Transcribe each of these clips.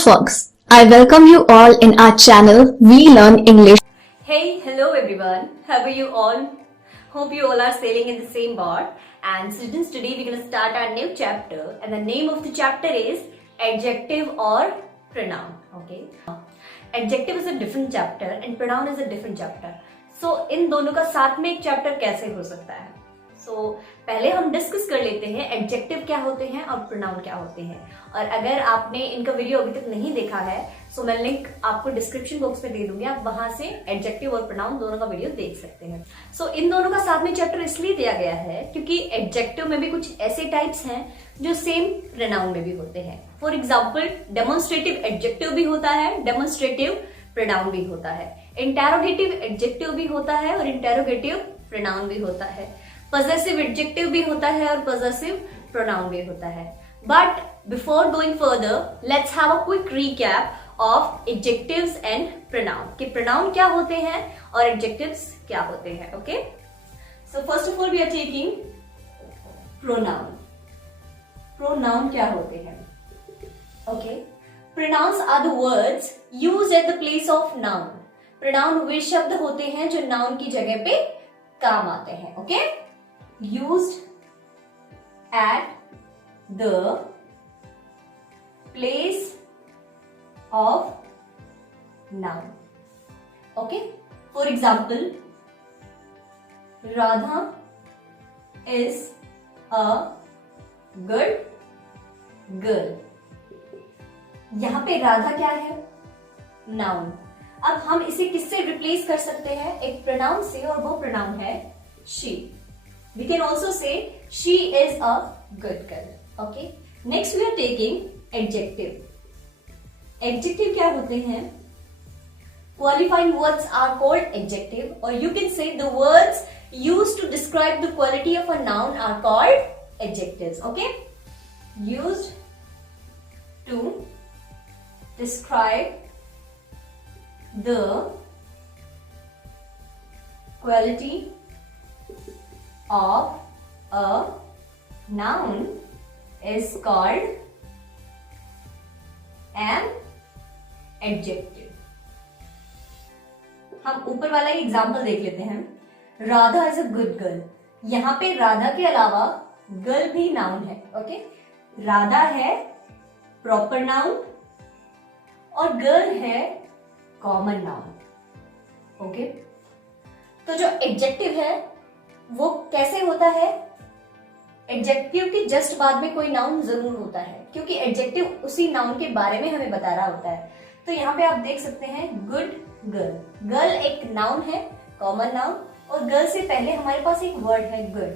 folks. I welcome you all in our channel, We Learn English. Hey, hello everyone. How are you all? Hope you all are sailing in the same boat. And students, today we're going to start our new chapter. And the name of the chapter is Adjective or Pronoun. Okay. Adjective is a different chapter and pronoun is a different chapter. So, इन दोनों का साथ में एक chapter कैसे हो सकता है? पहले हम डिस्कस कर लेते हैं एडजेक्टिव क्या होते हैं और प्रोनाउन क्या होते हैं। और अगर आपने इनका वीडियो अभी तक नहीं देखा है सो मैं लिंक आपको डिस्क्रिप्शन बॉक्स में दे दूंगी, आप वहां से एडजेक्टिव और प्रोनाउन दोनों का वीडियो देख सकते हैं। इन दोनों का साथ में चैप्टर इसलिए दिया गया है क्योंकि एडजेक्टिव में भी कुछ ऐसे टाइप्स हैं जो सेम प्रोनाउन में भी होते हैं। फॉर एग्जाम्पल, डेमोन्स्ट्रेटिव एडजेक्टिव भी होता है, डेमोन्स्ट्रेटिव प्रोनाउन भी होता है, इंटेरोगेटिव एडजेक्टिव भी होता है और इंटेरोगेटिव प्रोनाउन भी होता है, पजेसिव एडजेक्टिव भी होता है और पजेसिव प्रोनाउन भी होता है। But before going further, let's have a quick recap of adjectives and pronoun कि प्रोनाउन क्या होते हैं और एडजेक्टिव्स क्या होते हैं। Okay, so first of all we are taking pronoun. Pronoun क्या होते हैं? Okay, pronouns are the words used at the place of noun. Pronoun वे शब्द होते हैं जो नाउन की जगह पे काम आते हैं। Okay, used at the place of noun. Okay, for example, Radha is a good girl. यहां पे राधा क्या है? नाउन। अब हम इसे किससे रिप्लेस कर सकते हैं? एक प्रोनाउन से, और वो प्रोनाउन है she. We can also say she is a good girl. Okay. Next we are taking adjective. Adjective क्या होते हैं? Qualifying words are called adjective, or you can say the words used to describe the quality of a noun are called adjectives. Okay. Used to describe the quality of a noun is called an adjective. हम ऊपर वाला ही example देख लेते हैं। Radha is a good girl. यहां पे राधा के अलावा गर्ल भी नाउन है। ओके, राधा है प्रॉपर नाउन और गर्ल है कॉमन नाउन। ओके, तो जो एडजेक्टिव है वो कैसे होता है? एडजेक्टिव के जस्ट बाद में कोई नाउन जरूर होता है क्योंकि एडजेक्टिव उसी नाउन के बारे में हमें बता रहा होता है। तो यहाँ पे आप देख सकते हैं गुड गर्ल। गर्ल एक नाउन है, कॉमन नाउन, और गर्ल से पहले हमारे पास एक वर्ड है गुड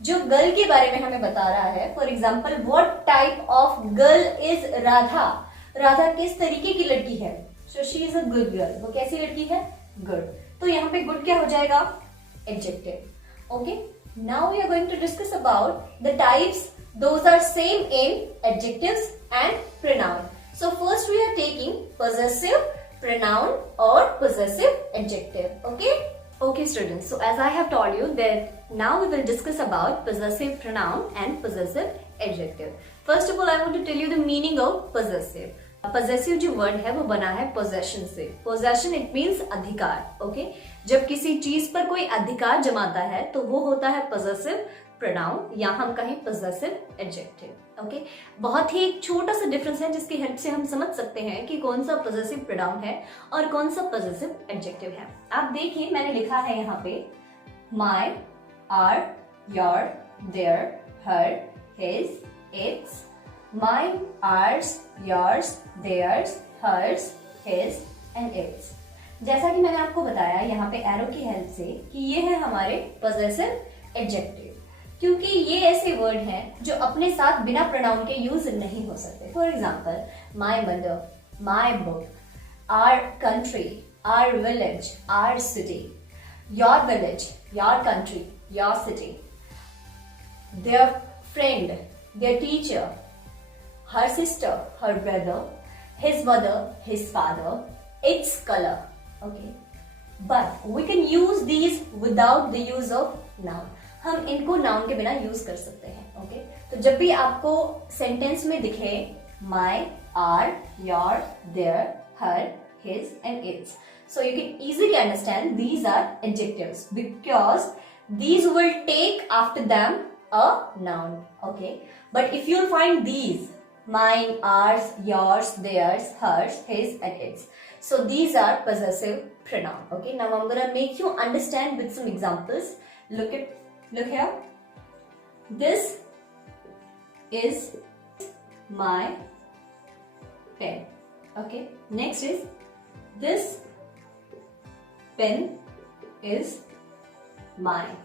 जो गर्ल के बारे में हमें बता रहा है। For example, what type of girl is Radha? Radha किस तरीके की लड़की है? So she is a good girl. वो कैसी लड़की है? गुड। तो यहाँ पे गुड क्या हो जाएगा? Adjective. Okay, now we are going to discuss about the types. Those are same in adjectives and pronoun. So first we are taking possessive pronoun or possessive adjective. Okay? Okay students, so as I have told you that now we will discuss about possessive pronoun and possessive adjective. First of all, I want to tell you the meaning of possessive. Possessive जो word है वो बना है possession से। Possession it means अधिकार। Okay, जब किसी चीज पर कोई अधिकार जमाता है तो वो होता है पॉजेसिव प्रोनाउन या हम कहें पॉजेसिव एडजेक्टिव। ओके, बहुत ही एक छोटा सा डिफरेंस है जिसकी हेल्प से हम समझ सकते हैं कि कौन सा पॉजेसिव प्रोनाउन है और कौन सा पॉजेसिव एडजेक्टिव है। आप देखिए, मैंने लिखा है यहाँ पे my, our, your, their, her, his, its, mine, ours, yours, theirs, hers, his and its। जैसा कि मैंने आपको बताया यहाँ पे एरो की हेल्प से कि ये है हमारे पॉजेसिव एडजेक्टिव क्योंकि ये ऐसे वर्ड हैं जो अपने साथ बिना प्रोनाउन के यूज नहीं हो सकते। For example, my mother, my book, our country, our village, our city, your village, your country, your city, their friend, their teacher, her sister, her brother, his mother, his father, its color. Okay, but we can use these without the use of noun. हम इनको noun के बिना use कर सकते हैं। Okay, तो जब भी आपको सेंटेंस में दिखे माई, are, your, their, her, his and its. So you can easily understand these are adjectives because these will take after them a noun. Okay, but if you'll find these mine, ours, yours, theirs, hers, his and its, so these are possessive pronoun. Okay, now I'm gonna make you understand with some examples. Look here. This is my pen. Okay, next is this pen is mine.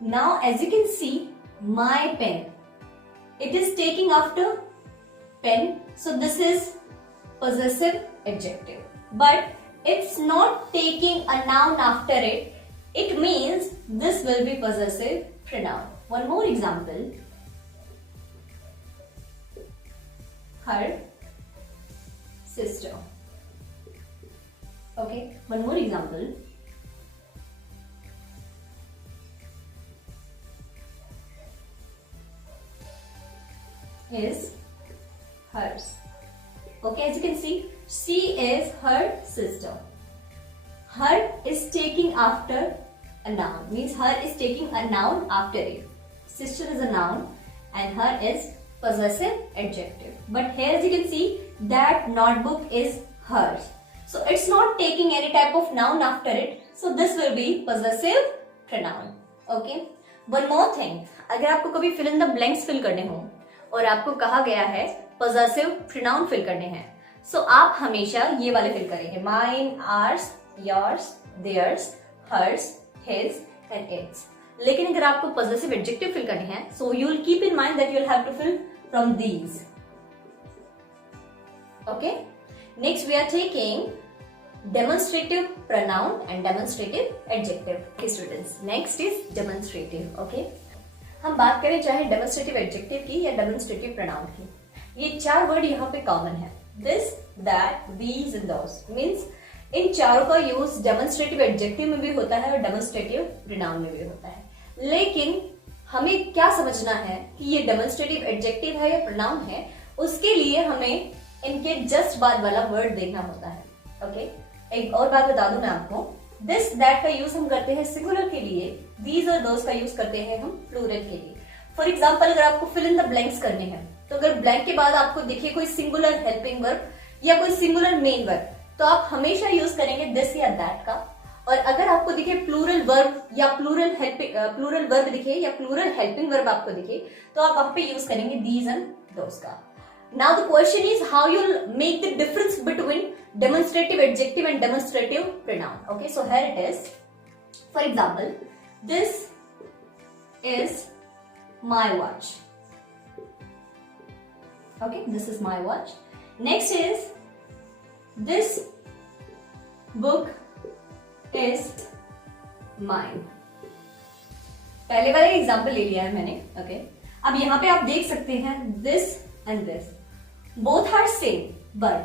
Now as you can see, my pen, it is taking after pen, so this is possessive adjective, but it's not taking a noun after it. It means this will be possessive pronoun. One more example. Her sister. Okay, one more example. Is hers. Okay, as you can see, she is her sister. Her is taking after a noun, means her is taking a noun after it. Sister is a noun and her is possessive adjective. But here as you can see, that notebook is hers. So it's not taking any type of noun after it. So this will be possessive pronoun. Okay. One more thing. अगर आपको कभी fill in the blanks fill करने हो और आपको कहा गया है possessive pronoun fill करने हैं, so आप हमेशा ये वाले fill करेंगे. Mine, ours, yours, theirs, hers, his and its. लेकिन अगर आपको possessive adjective fill करने हैं, so you will keep in mind that you will have to fill from these. Okay. Next we are taking demonstrative pronoun and demonstrative adjective. Okay students, next is demonstrative. Okay, हम बात करें चाहे demonstrative adjective की या demonstrative pronoun की, ये चार word यहाँ पे कॉमन है. This, that, these and those means इन चारों का यूज डेमोन्स्ट्रेटिव एडजेक्टिव में भी होता है और डेमोन्स्ट्रेटिव प्रोनाउन में भी होता है. लेकिन हमें क्या समझना है कि ये डेमोन्स्ट्रेटिव एडजेक्टिव है या प्रोनाउन है, उसके लिए हमें इनके जस्ट बाद वाला वर्ड देखना होता है. ओके, एक और बात बता दूं मैं आपको, दिस दैट का यूज हम करते हैं सिंगुलर के लिए, दीज और दोस का यूज करते हैं हम प्लूरल के लिए. फॉर एग्जाम्पल, अगर आपको फिल इन द ब्लैंक्स करने हैं, तो अगर ब्लैंक के बाद आपको दिखे कोई सिंगुलर हेल्पिंग वर्ब या कोई सिंगुलर मेन वर्ब, तो आप हमेशा यूज करेंगे दिस या दैट का. और अगर आपको दिखे प्लूरल वर्ब या प्लूरल वर्ब दिखे या प्लूरल हेल्पिंग वर्ब आपको दिखे, तो आप वहां पे यूज करेंगे दीज एंड दोस का. Now the question is how you'll make the difference between demonstrative adjective and demonstrative pronoun. Okay, so here it is. For example, this is my watch. Okay, this is my watch. Next is this book is mine. पहले वाला example ले लिया है मैंने. Okay, अब यहाँ पे आप देख सकते हैं this and this both are same, but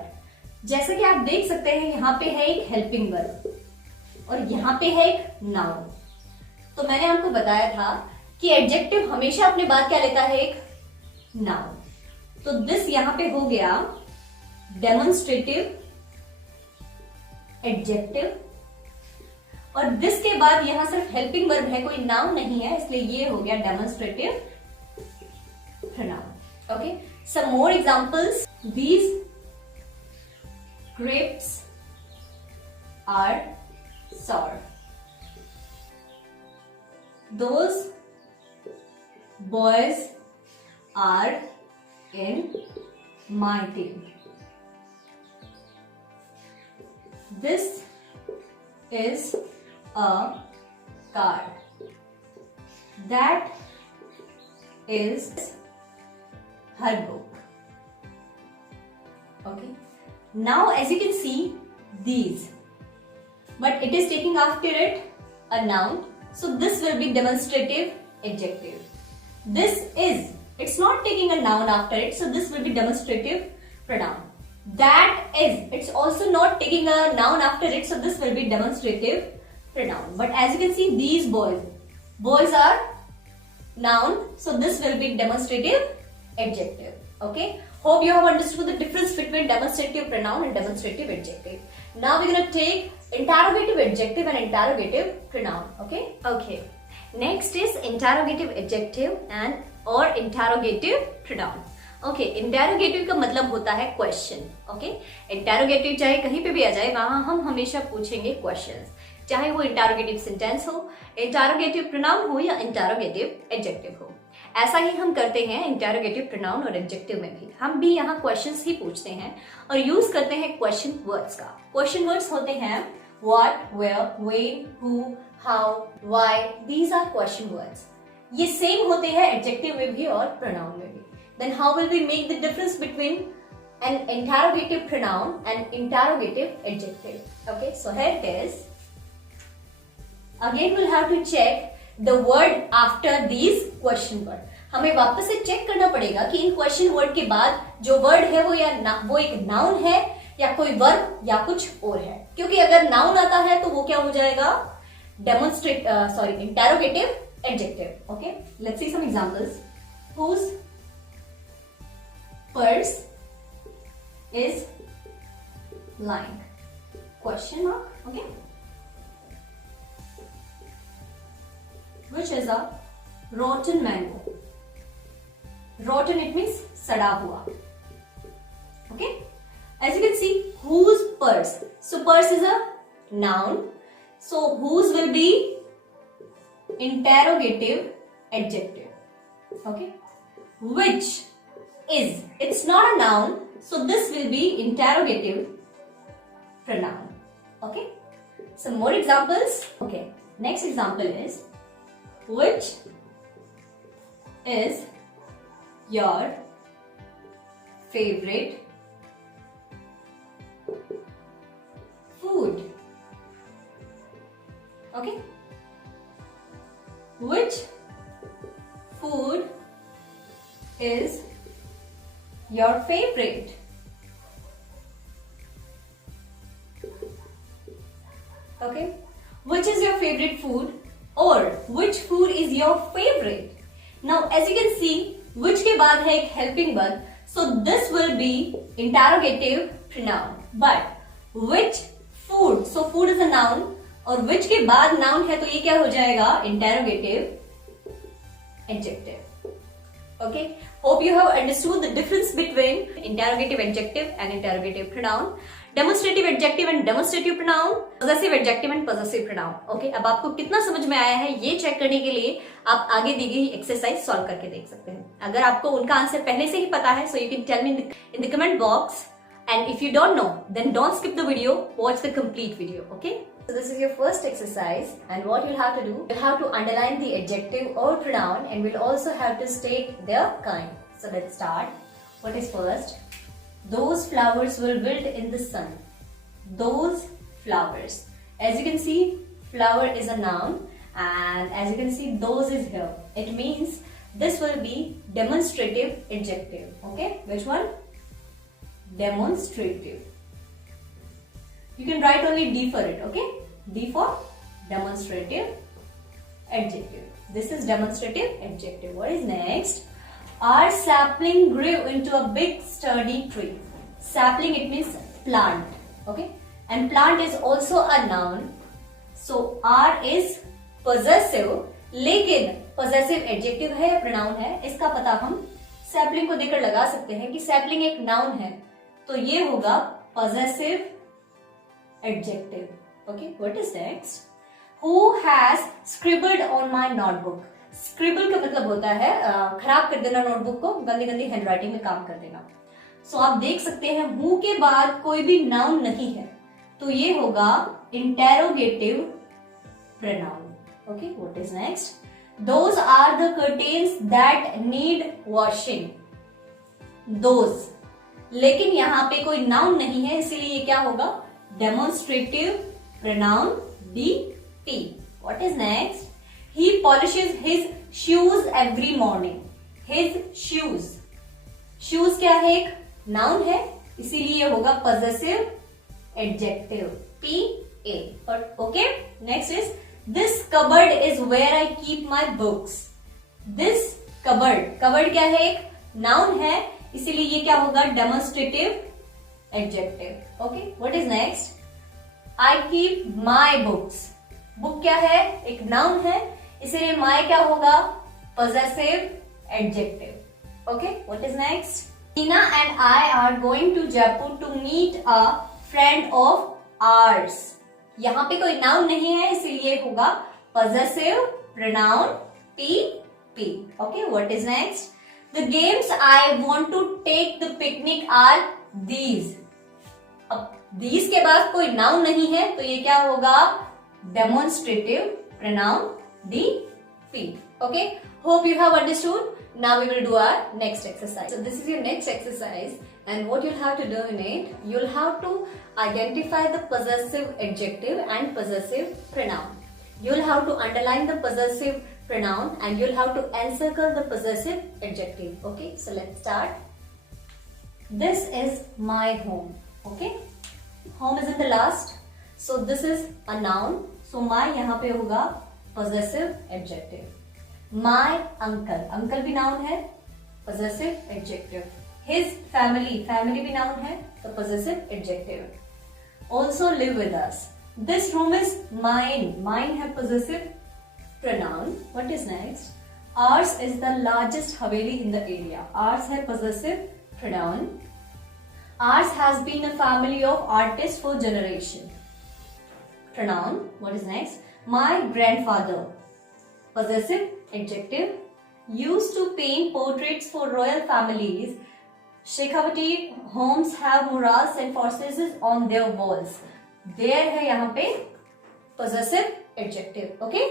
जैसे कि आप देख सकते हैं यहाँ पे है एक हेल्पिंग वर्ब और यहाँ पे है एक नाउन. तो मैंने आपको बताया था कि एडजेक्टिव हमेशा अपने बाद क्या लेता है, एक नाउन. तो दिस यहाँ पे हो गया डेमोन्स्ट्रेटिव एडजेक्टिव और दिस के बाद यहां सिर्फ हेल्पिंग वर्ब है, कोई नाउन नहीं है, इसलिए ये हो गया demonstrative pronoun. Okay, some more examples. These grapes are sour. Those boys are in my team. This is a card. That is her book. Okay. Now as you can see these, but it is taking after it a noun, so this will be demonstrative adjective. This is, it's not taking a noun after it, so this will be demonstrative pronoun. That is, it's also not taking a noun after it, so this will be demonstrative pronoun. But as you can see these boys are noun, so this will be demonstrative adjective. Okay, Hope you have understood the difference between demonstrative pronoun and demonstrative adjective. Now we're going to take interrogative adjective and interrogative pronoun. Okay. Okay. Next is interrogative adjective and or interrogative pronoun. Okay interrogative का मतलब होता है question. Okay interrogative चाहे कहीं पे भी आ जाए, वहां हम हमेशा पूछेंगे क्वेश्चंस, चाहे वो इंटेरोगेटिव सेंटेंस हो, इंटेरोगेटिव प्रोनाउन हो या इंटेरोगेटिव एडजेक्टिव हो. ऐसा ही हम करते हैं इंटेरोगेटिव प्रोनाउन और एडजेक्टिव में भी. हम भी यहाँ क्वेश्चंस ही पूछते हैं और यूज करते हैं क्वेश्चन वर्ड्स का. क्वेश्चन वर्ड्स होते हैं what, where, when, who, how, why. These are question words. ये सेम होते हैं एडजेक्टिव में भी और प्रोनाउन में भी. Then how will we make the difference between an interrogative pronoun and interrogative adjective? Okay, so here it is. Again we'll have to check the word after these question word. हमें वापस से check करना पड़ेगा कि इन question word के बाद जो word है वो एक नाउन है या कोई वर्ब या कुछ और है. क्योंकि अगर नाउन आता है तो वो क्या हो जाएगा, interrogative adjective. Okay, let's see some examples. Whose purse is lying? Question mark. Okay. Which is a rotten mango? Rotten, it means sada hua. Okay. As you can see, whose purse. So purse is a noun. So whose will be interrogative adjective. Okay. Which is, it's not a noun, so this will be interrogative pronoun. Okay, some more examples. Okay, next example is which is your favorite food? Okay, which food is your favorite? Okay, which is your favorite food or which food is your favorite? Now as you can see, which के बाद है एक helping verb, so this will be interrogative pronoun. But which food, so food is a noun और which के बाद noun है तो ये क्या हो जाएगा, interrogative adjective. Okay, hope you have understood the difference between interrogative adjective and interrogative pronoun, demonstrative adjective and demonstrative pronoun, possessive adjective and possessive pronoun. Okay, अब आपको कितना समझ में आया है ये चेक करने के लिए आप आगे दी गई एक्सरसाइज सॉल्व करके देख सकते हैं. अगर आपको उनका आंसर पहले से ही पता है, so you can tell me in the comment box, and if you don't know, then don't skip the video, watch the complete video. Okay. So this is your first exercise, and what you'll have to do, you'll have to underline the adjective or pronoun, and we'll also have to state their kind. So let's start. What is first? Those flowers will wilt in the sun. Those flowers. As you can see, flower is a noun, and as you can see, those is here. It means this will be demonstrative adjective. Okay, which one? Demonstrative. You can write only D for it, okay? D for demonstrative adjective. This is demonstrative adjective. What is next? Our sapling grew into a big sturdy tree. Sapling, it means plant, okay? And plant is also a noun. So R is possessive, लेकिन possessive adjective है, pronoun है. इसका पता हम sapling को देकर लगा सकते हैं कि sapling एक noun है, तो ये होगा possessive adjective. Okay, what is next? Who has scribbled on my notebook? Scribble का मतलब होता है खराब कर देना नोटबुक को, गंदी गंदी हैंडराइटिंग में काम कर देना. सो आप देख सकते हैं who के बाद कोई भी नाउन नहीं है, तो ये होगा interrogative pronoun. Okay, what is next? Those are the curtains that need washing. Those, लेकिन यहाँ पे कोई नाउन नहीं है, इसीलिए ये क्या होगा, demonstrative pronoun DP. What is next? He polishes his shoes every morning. His shoes. Shoes क्या है, एक नाउन है, इसीलिए होगा possessive adjective PA. Okay, next is this cupboard is where I keep my books. This cupboard, cupboard क्या है, एक noun है, इसीलिए ये क्या होगा, demonstrative adjective. Okay, what is next? I keep my books. Book क्या है, एक नाउन है, इसीलिए माई क्या होगा, possessive adjective. Okay, what is next? Neena and I are going to Jaipur to meet a friend of ours. यहाँ पे कोई नाउन नहीं है, इसीलिए होगा possessive pronoun P P. Okay, what is next? The games I want to take the picnic are these. अब these के बाद कोई नाउन नहीं है, तो ये क्या होगा, demonstrative pronoun D P. Okay, hope you have understood. Now we will do our next exercise. So this is your next exercise, and what you'll have to do in it, you'll have to identify the possessive adjective and possessive pronoun. You'll have to underline the possessive pronoun and you'll have to encircle the possessive adjective. Okay, so let's start. This is my home. Okay, home is in the last, so this is a noun, so my यहाँ पे होगा possessive adjective. My uncle, uncle भी noun है, possessive adjective. His family, family भी noun है, तो possessive adjective. Also live with us. This room is mine, mine है possessive pronoun. What is next? Ours is the largest haveli in the area. Ours है possessive pronoun. Ours has been a family of artists for generation. Pronoun. What is next? My grandfather, possessive adjective, used to paint portraits for royal families. Shekhawati homes have murals and frescoes on their walls. There है यहाँ पे possessive adjective. Okay.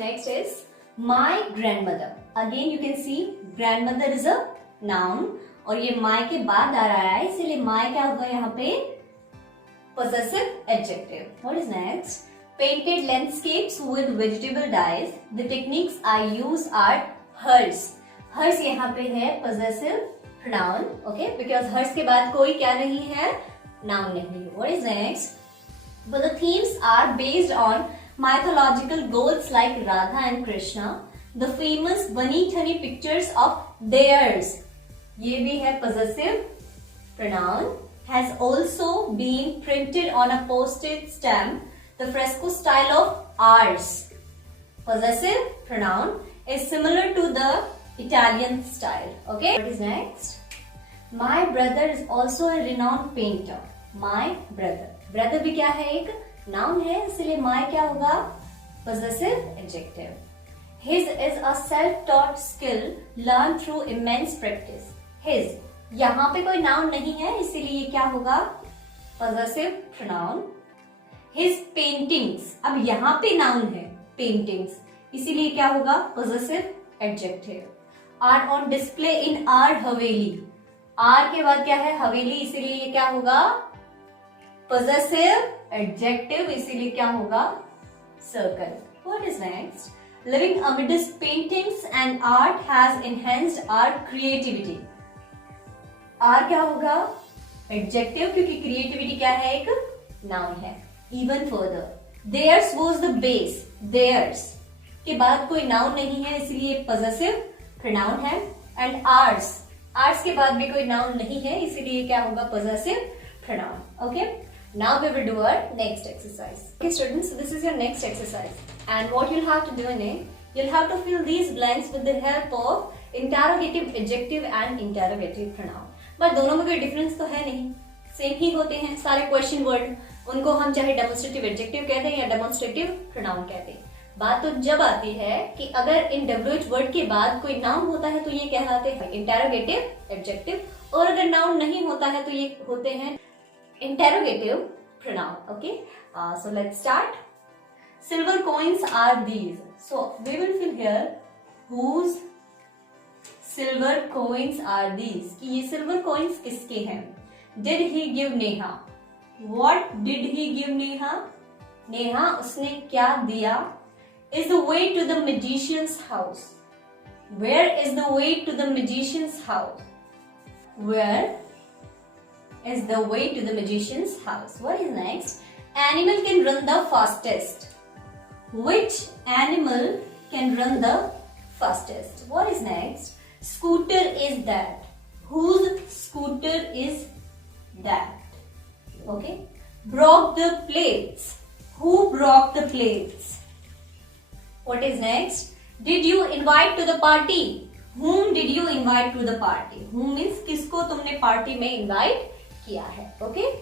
Next is my grandmother. Again you can see grandmother is a noun और ये my के बाद आ रहा है, इसीलिए my क्या होगा यहाँ पे, possessive adjective. What is next? Painted landscapes with vegetable dyes. The techniques I use are hers. Hers यहाँ पे है possessive pronoun. Okay, because hers के बाद कोई क्या नहीं है, noun नहीं. What is next? But the themes are based on mythological gods like Radha and Krishna. The famous bunny thani pictures of theirs. ये भी है possessive pronoun. Has also been printed on a postage stamp. The fresco style of ours. Possessive pronoun is similar to the Italian style. Okay. What is next? My brother is also a renowned painter. My brother. Brother भी क्या है, एक noun है, इसलिए my क्या होगा, possessive adjective. His is a self-taught skill learned through immense practice. His यहाँ पे कोई noun नहीं है, इसीलिए ये क्या होगा, possessive pronoun. His paintings, अब यहाँ पे noun है paintings, इसीलिए क्या होगा, possessive adjective. Are on display in our haveli. R के बाद क्या है, haveli, इसीलिए ये क्या होगा, possessive adjective, इसीलिए क्या होगा, circle. What is next? Living amidst paintings and art has enhanced our creativity. R क्या होगा, adjective, क्योंकि creativity क्या है, एक noun है. Even further, theirs was the base. Theirs के बाद कोई noun नहीं है, इसलिए possessive pronoun है. And ours, ours के बाद भी कोई noun नहीं है, इसीलिए क्या होगा, possessive pronoun. Okay. Now we will do our next exercise. Okay, students, this is your next exercise, and what you'll have to do in it, you'll have to fill these blanks with the help of interrogative adjective and interrogative pronoun. But दोनों में कोई difference तो है नहीं, same ही होते हैं सारे question word. उनको हम चाहे डेमोन्स्ट्रेटिव एडजेक्टिव कहते हैं या डेमोन्स्ट्रेटिव प्रोनाउन कहते हैं. बात तो जब आती है कि अगर इन WH वर्ड के बाद कोई नाउन होता है तो ये कहलाते हैं इंटेरोगेटिव एडजेक्टिव, और अगर नाउन नहीं होता है तो ये होते हैं interrogative pronoun. Okay, so let's start. Silver coins are these. So we will fill here whose silver coins are these, कि ये सिल्वर कॉइन्स किसके हैं. Did he give Neha. What did he give Neha? Neha उसने क्या दिया. Is the way to the magician's house. Where is the way to the magician's house? Where is the way to the magician's house? What is next? Animal can run the fastest. Which animal can run the fastest? What is next? Scooter is that. whose scooter is that? Okay. Broke the plates. Who broke the plates? What is next? Did you invite to the party? Whom did you invite to the party? Whom means किसको तुमने party में invite किया है. Okay.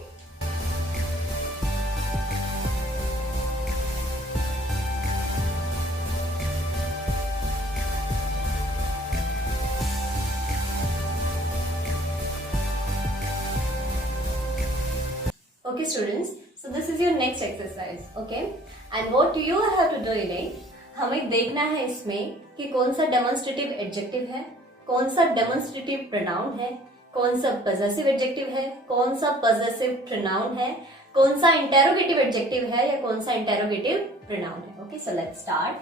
Okay students, so this is your next exercise, okay? And what you have to do in it, हमें देखना है इसमें कि कौन सा डेमोन्स्ट्रेटिव एडजेक्टिव है, कौन सा डेमोन्स्ट्रेटिव प्रोनाउन है, कौन सा पजेसिव एडजेक्टिव है, कौन सा पजेसिव प्रोनाउन है, कौन सा इंटेरोगेटिव एडजेक्टिव है या कौन सा इंटेरोगेटिव प्रोनाउन है. Okay, so let's start.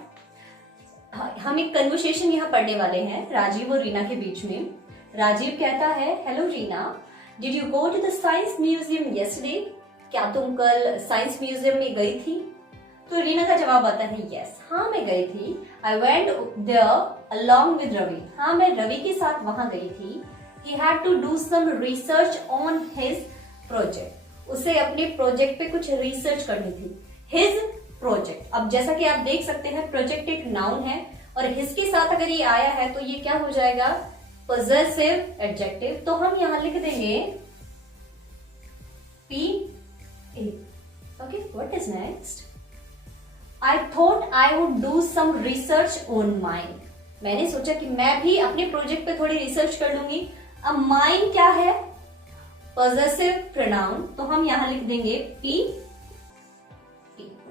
हम एक कन्वर्सेशन यहाँ पढ़ने वाले हैं राजीव और रीना के बीच में. राजीव कहता है, hello Reena, did you go to the science museum yesterday? क्या तुम कल साइंस म्यूजियम में गई थी? तो रीना का जवाब आता है, यस, हाँ मैं गई थी. I went there along with Ravi. हाँ मैं रवि के साथ वहां गई थी. He had to do some research on his project. उसे अपने प्रोजेक्ट पे कुछ रिसर्च करनी थी. His project. अब जैसा कि आप देख सकते हैं, प्रोजेक्ट एक नाउन है और हिज के साथ अगर ये आया है तो ये क्या हो जाएगा? Possessive adjective. तो हम यहां लिख देंगे P A. Okay, what is next? I thought I would do some research on mine. मैंने सोचा कि मैं भी अपने प्रोजेक्ट पे थोड़ी रिसर्च कर लूंगी. अब mine क्या है? possessive pronoun. तो हम यहां लिख देंगे P.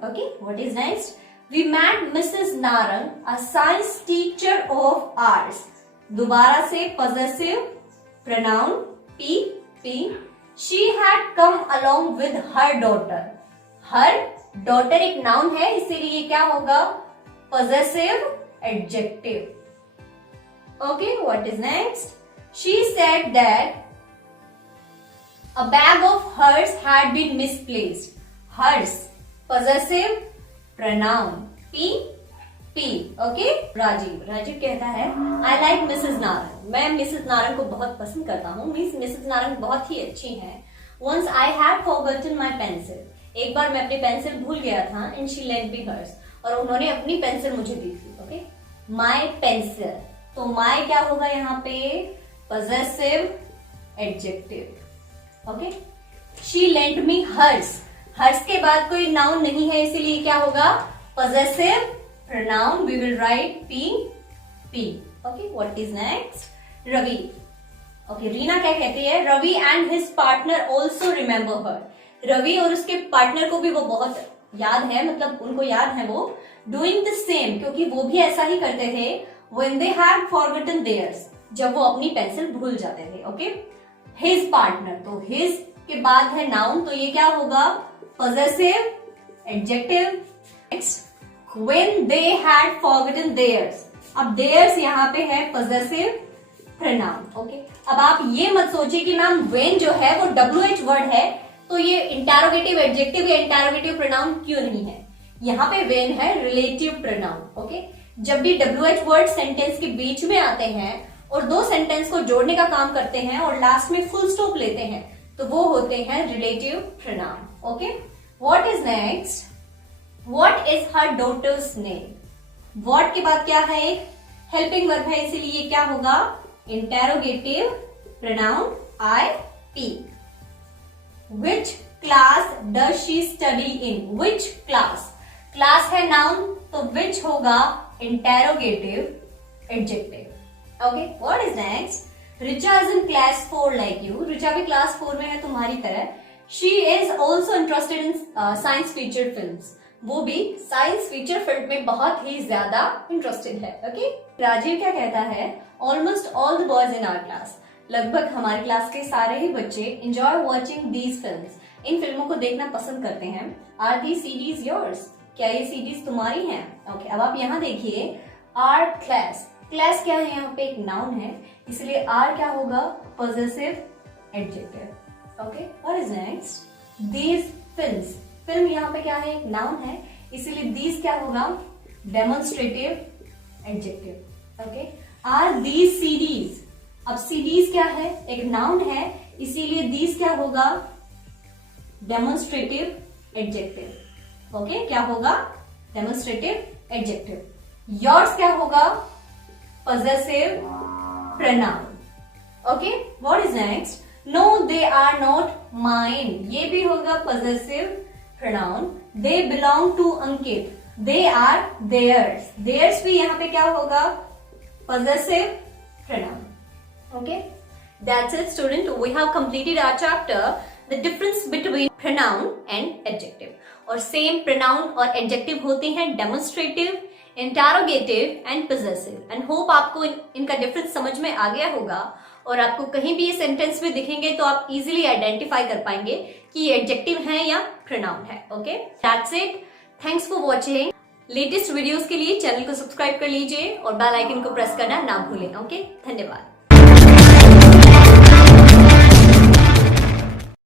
Okay, what is next? We met Mrs. Narang, a science teacher of ours. दोबारा से possessive pronoun P. She had come along with her daughter. Her daughter एक नाउन है, इसीलिए क्या होगा? possessive adjective. Okay, what is next? She said that a bag of hers had been misplaced. Hers, possessive pronoun P. Okay, Rajiv कहता है, I like Mrs. Narang. मैं Mrs Narang को बहुत पसंद करता हूँ. मिसेस नारंग बहुत ही अच्छी हैं. Once I had forgotten my pencil. एक बार मैं अपनी पेंसिल भूल गया था. And she lent me hers. और उन्होंने अपनी पेंसिल मुझे दी थी. Okay, my pencil. तो my क्या होगा यहाँ पे? possessive adjective. Okay, she lent me hers. hers के बाद कोई नाउन नहीं है, इसीलिए क्या होगा? possessive pronoun. We will write P. Okay, what is next? Ravi. Okay, Reena क्या कहती है? Ravi and his partner also remember her. Ravi और उसके पार्टनर को भी वो बहुत याद है, मतलब उनको याद है वो. Doing the same, क्योंकि वो भी ऐसा ही करते थे. When they had forgotten theirs, जब वो अपनी पेंसिल भूल जाते थे. Okay, his partner. तो his के बाद है नाउन, तो ये क्या होगा? possessive adjective. Next, when they had forgotten theirs. अब theirs यहाँ पे है possessive pronoun. Okay, अब आप ये मत सोचिए कि मैम when जो है वो WH वर्ड है, तो ये इंटरोगेटिव एडजेक्टिव या इंटरोगेटिव प्रोनाउन क्यों नहीं है? यहाँ पे when है रिलेटिव प्रोनाउन. ओके, जब भी WH वर्ड सेंटेंस के बीच में आते हैं और दो सेंटेंस को जोड़ने का काम करते हैं और लास्ट में फुल स्टॉप लेते हैं, तो वो होते हैं relative pronoun. Okay, what is next? What is her daughter's name? What के बाद क्या है? एक हेल्पिंग वर्ब है, इसीलिए क्या होगा? Interrogative pronoun I. Which class does she study in? Which class? Class है नाउन, तो which होगा interrogative adjective. Okay, what is next? Richa is in class 4 like you. Richa भी क्लास 4 में है तुम्हारी तरह. She is also interested in science featured films. वो भी साइंस फीचर फिल्म में बहुत ही ज्यादा इंटरेस्टेड है. ओके, राजीव क्या कहता है? Almost all the boys in our class. लगभग हमारे क्लास के सारे ही बच्चे एंजॉय वॉचिंग दीज फिल्म्स. इन फिल्मों को देखना पसंद करते हैं. Are the CDs yours? क्या ये सीडीज तुम्हारी हैं? ओके, अब आप यहाँ देखिए, आर क्लास. क्लास क्या है? यहाँ पे एक नाउन है, इसलिए आर क्या होगा? Positive adjective. Okay, what is next? These films. Film यहाँ पे क्या है? एक नाउन है, इसीलिए दीज क्या होगा? Demonstrative adjective. Okay, are these CDs? अब सी दीज क्या है, एक नाउन है, इसीलिए दीज क्या होगा, डेमोन्स्ट्रेटिव एडजेक्टिव। ओके, क्या होगा, डेमोन्स्ट्रेटिव एडजेक्टिव। योर्स क्या होगा, possessive pronoun। Okay, what is next, no they are not mine, ये भी होगा possessive pronoun। They belong to Ankit, they are theirs, theirs भी यहां पे क्या होगा, possessive pronoun। Okay, that's it student, we have completed our chapter, the difference between pronoun and adjective। और same pronoun और adjective होते हैं demonstrative, interrogative and possessive। and hope आपको इनका डिफरेंस समझ में आ गया होगा, और आपको कहीं भी ये सेंटेंस में दिखेंगे तो आप इजीली आइडेंटिफाई कर पाएंगे कि ये एडजेक्टिव है या pronoun है। Okay, that's it, thanks for watching. Latest videos के लिए चैनल को सब्सक्राइब कर लीजिए और बेल आइकन को प्रेस करना ना भूलें। ओके, धन्यवाद।